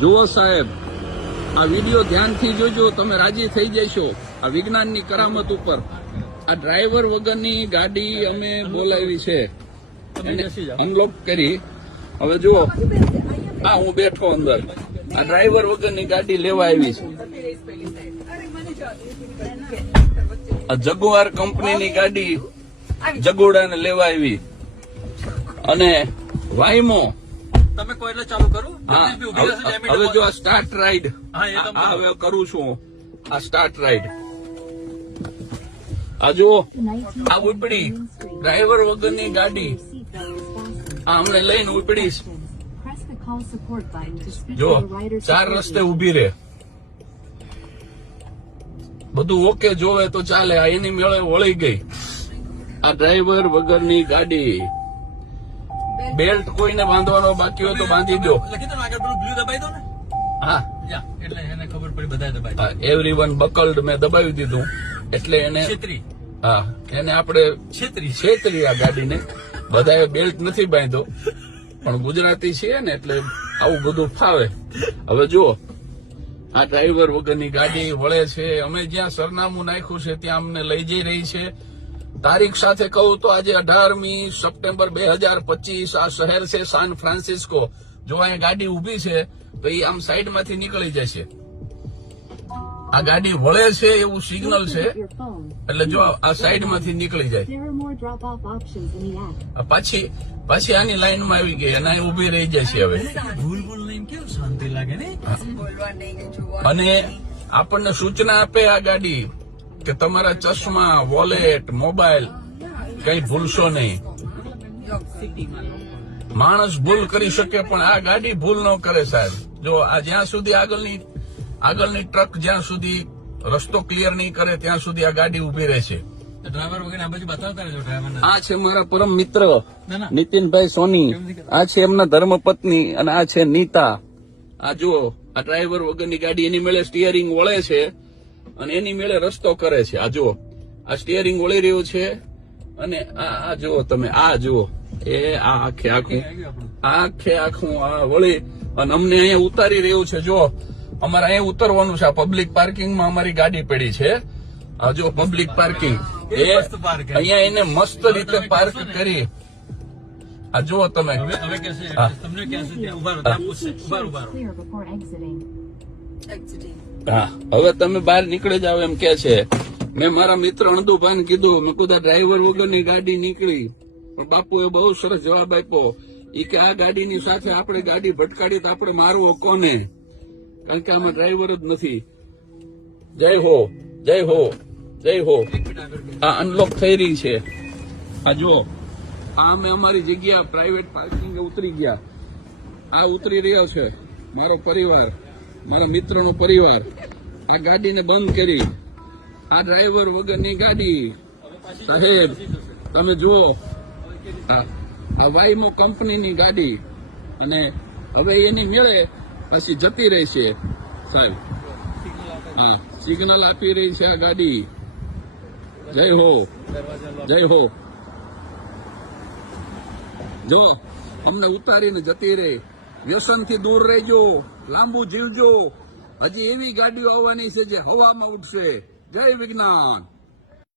જુઓ સાહેબ આ વીડિયો ધ્યાનથી જોજો તમે રાજી થઈ જશો. આ વિજ્ઞાનની કરામત ઉપર. આ ડ્રાઈવર વગરની ગાડી અમે બોલાવી છે. અનલોક કરી. હવે જુઓ. આ હું બેઠો અંદર. આ ડ્રાઈવર વગરની ગાડી લેવા આવી છે. આ જગુઆર કંપનીની ગાડી જગોડાને લેવા આવી. અને વાયમો. તમે કોઈ એટલે ચાલુ કરું. હા હવે- જો આ સ્ટાર્ટ રાઈડ હા, આ હવે કરું છું. આ સ્ટાર્ટ રાઈડ આ જુઓ આ ઉપડી. ડ્રાઈવર વગરની ગાડી. આ અમને લઈને ઉપડીશ. જો ચાર રસ્તે ઊભી રહે. બધું ઓકે જોવે તો ચાલે. આ એની મેળે વળી ગઈ. આ ડ્રાઈવર વગરની ગાડી. બેલ્ટ કોઈને બાંધવાનો બાકી હોય તો બાંધી દો. હા. એટલે એને ખબર પડી એવરી વન બકલ્ડ મેં દબાવી દીધું. એટલે એને હા એને આપણે છેતરી. છેતરી આ ગાડીને. બધાએ બેલ્ટ નથી બાંધ્યો. પણ ગુજરાતી છીએ ને એટલે આવું બધું ફાવે. હવે જુઓ આ ડ્રાઈવર વગરની ગાડી વળે છે. અમે જ્યાં સરનામું નાખ્યું છે ત્યાં અમને લઈ જઈ રહી છે. તારીખ સાથે કહું તો આજે અઢારમી સપ્ટેમ્બર બે હજાર પચીસ આ શહેર છે સાન ફ્રાન્સિસ્કો. જો અહીંયા ગાડી ઊભી છે તો એ આમ સાઈડમાંથી નીકળી જશે આ ગાડી વળે છે એવું સિગ્નલ છે એટલે જો આ સાઈડમાંથી નીકળી જાય. પાછી પાછી આની લાઈનમાં આવી ગઈ અને અહીં ઊભી રહી જશે હવે. ભૂલ ભૂલ નહીં કેવું શાંતિ લાગે ને અને આપણને સૂચના આપે આ ગાડી. કે તમારા ચશ્મા વોલેટ મોબાઈલ કઈ ભૂલશો નહીં. માણસ ભૂલ કરી શકે પણ આ ગાડી ભૂલ ન કરે સાહેબ. જો આ જ્યાં સુધી આગળની આગળની ટ્રક જ્યાં સુધી રસ્તો ક્લિયર નહીં કરે ત્યાં સુધી આ ગાડી ઊભી રહેશે. ડ્રાઈવર વગર આ બાજુ બતાવતા રહેજો ડ્રાઈવર આ છે મારા પરમ મિત્ર નીતિનભાઈ સોની. આ છે એમના ધર્મપત્ની અને આ છે નીતા. આ જુઓ આ ડ્રાઈવર વગરની ગાડી એની મેળે સ્ટિયરિંગ વળે છે. અને એની મેળે રસ્તો કરે છે. આ જુઓ આ સ્ટિયરિંગ વળી રહ્યું છે અને આ આ જુઓ તમે આ જુઓ. એ આ આખે આખું આખે આખું આ વળી અને અમને અહીંયા ઉતારી રહ્યું છે. જો અમારે અહીંયા ઉતરવાનું છે. આ પબ્લિક પાર્કિંગમાં અમારી ગાડી પડી છે. આ જો પબ્લિક પાર્કિંગ એ. અહીંયા એને મસ્ત રીતે પાર્ક કરી. આ જુઓ તમે. હવે. તમને હા, હવે તમે બહાર નીકળી જાવ એમ કે છે. મેં મારા મિત્ર અણદુભાઈ કીધું, મેં કીધું ડ્રાઈવર વગરની ગાડી નીકળી. પણ બાપુએ બહુ સરસ જવાબ આપ્યો. એ કે, આ ગાડીની સાથે આપણે ગાડી ભટકાડી તો આપણે મારવો કોને? કારણ કે આમાં ડ્રાઈવર જ નથી. જય હો જય હો જય હો. આ અનલોક થઈ રહી છે. આ જો આ અમે અમારી જગ્યા પ્રાઇવેટ પાર્કિંગ ઉતરી ગયા. આ ઉતરી રહ્યો છે મારો પરિવાર. મારા મિત્રનો પરિવાર આ ગાડીને બંધ કરી. આ ડ્રાઈવર વગરની ગાડી. સાહેબ, તમે જુઓ. આ વાઈમો કંપનીની ગાડી. અને હવે એની મેળે પછી જતી રહેશે સાહેબ, હા, સિગ્નલ આપી રહી છે આ ગાડી. જય હો. જય હો. જો, અમને ઉતારીને જતી રહે. વ્યસનથી દૂર રહેજો, લાંબુ જીવજો. હજી એવી ગાડીઓ આવવાની છે જે હવામાં ઉઠશે જય વિજ્ઞાન.